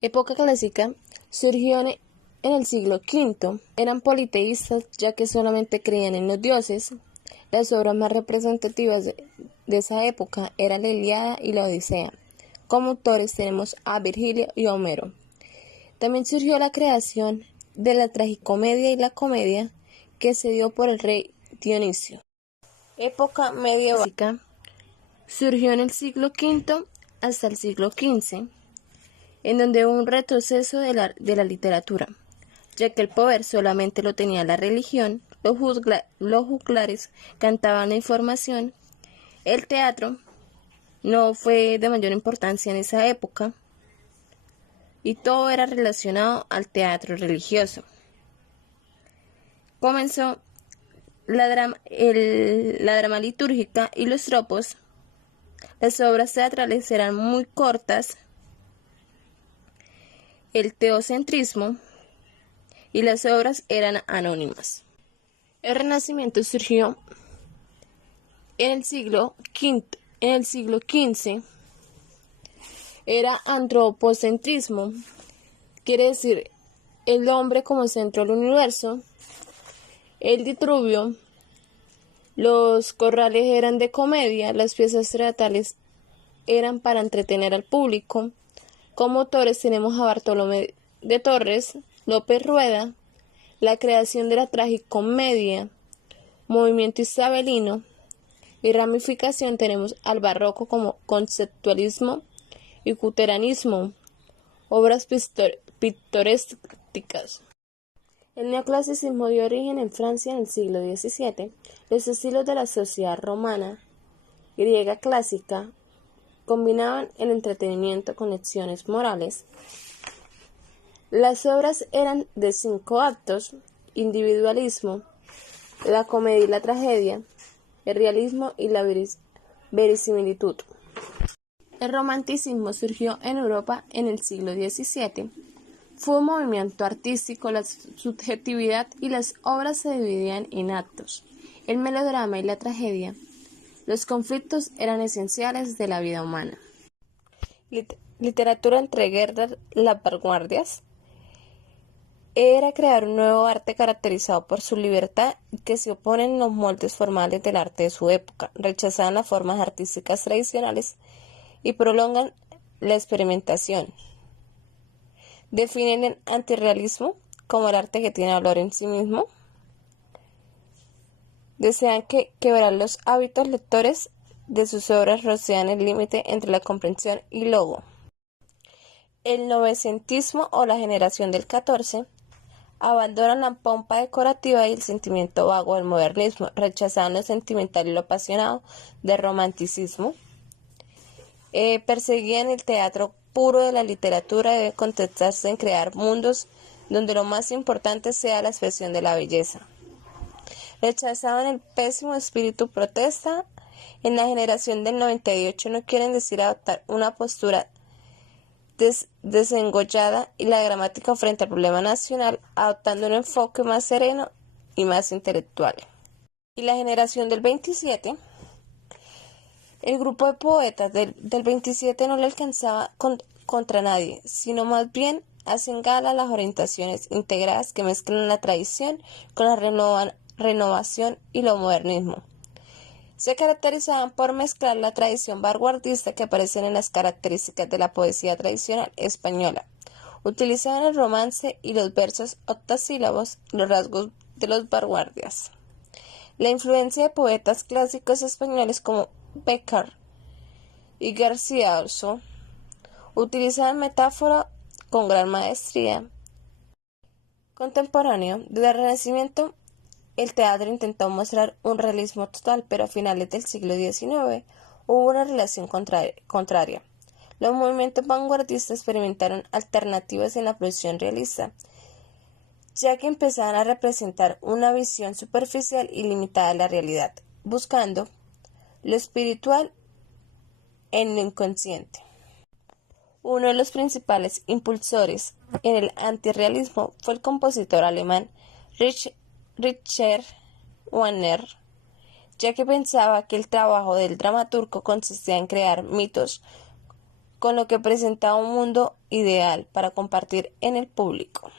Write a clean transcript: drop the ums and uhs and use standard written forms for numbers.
Época clásica surgió en el siglo V. Eran politeístas ya que solamente creían en los dioses. Las obras más representativas de esa época eran la Ilíada y la Odisea. Como autores tenemos a Virgilio y Homero. También surgió la creación de la tragicomedia y la comedia que se dio por el rey Dionisio. Época medieval surgió en el siglo V hasta el siglo XV, en donde hubo un retroceso de la literatura, ya que el poder solamente lo tenía la religión, los juglares cantaban la información, el teatro no fue de mayor importancia en esa época, y todo era relacionado al teatro religioso. Comenzó la drama litúrgica y los tropos. Las obras teatrales eran muy cortas, el teocentrismo y las obras eran anónimas. El Renacimiento surgió en el siglo XV. Era antropocentrismo, quiere decir el hombre como centro del universo. El ditrubio, los corrales eran de comedia, las piezas teatrales eran para entretener al público. Como autores tenemos a Bartolomé de Torres, López Rueda, la creación de la tragicomedia, movimiento isabelino y ramificación tenemos al barroco como conceptualismo y cuteranismo, obras pictorescas. El neoclasicismo dio origen en Francia en el siglo XVII. Los estilos de la sociedad romana, griega clásica, combinaban el entretenimiento con lecciones morales. Las obras eran de 5 actos: individualismo, la comedia y la tragedia, el realismo y la verisimilitud. El romanticismo surgió en Europa en el siglo XVII. Fue un movimiento artístico, la subjetividad y las obras se dividían en actos. El melodrama y la tragedia. Los conflictos eran esenciales de la vida humana. Literatura entre guerras, las vanguardias. Era crear un nuevo arte caracterizado por su libertad y que se oponen a los moldes formales del arte de su época, rechazaban las formas artísticas tradicionales y prolongan la experimentación. Definen el antirrealismo como el arte que tiene valor en sí mismo. Desean quebrar los hábitos lectores de sus obras, rocean el límite entre la comprensión y logo. El novecentismo o la generación del 14 abandonan la pompa decorativa y el sentimiento vago del modernismo, rechazaban lo sentimental y lo apasionado del romanticismo. Perseguían el teatro puro de la literatura, debe contestarse en crear mundos donde lo más importante sea la expresión de la belleza. Rechazaban el pésimo espíritu protesta. En la generación del 98 no quieren decir adoptar una postura desengollada y la gramática frente al problema nacional, adoptando un enfoque más sereno y más intelectual. Y la generación del 27, el grupo de poetas del 27 no le alcanzaba contra nadie, sino más bien hacen gala las orientaciones integradas que mezclan la tradición con la renovación y lo modernismo. Se caracterizaban por mezclar la tradición vanguardista que aparecen en las características de la poesía tradicional española. Utilizaban el romance y los versos octosílabos, los rasgos de los vanguardias. La influencia de poetas clásicos españoles como Bécquer y García Orso utilizaban metáfora con gran maestría. Contemporáneo del Renacimiento, el teatro intentó mostrar un realismo total, pero a finales del siglo XIX hubo una relación contraria. Los movimientos vanguardistas experimentaron alternativas en la producción realista, ya que empezaban a representar una visión superficial y limitada de la realidad, buscando lo espiritual en lo inconsciente. Uno de los principales impulsores en el antirrealismo fue el compositor alemán Richard Wagner, ya que pensaba que el trabajo del dramaturgo consistía en crear mitos con lo que presentaba un mundo ideal para compartir en el público.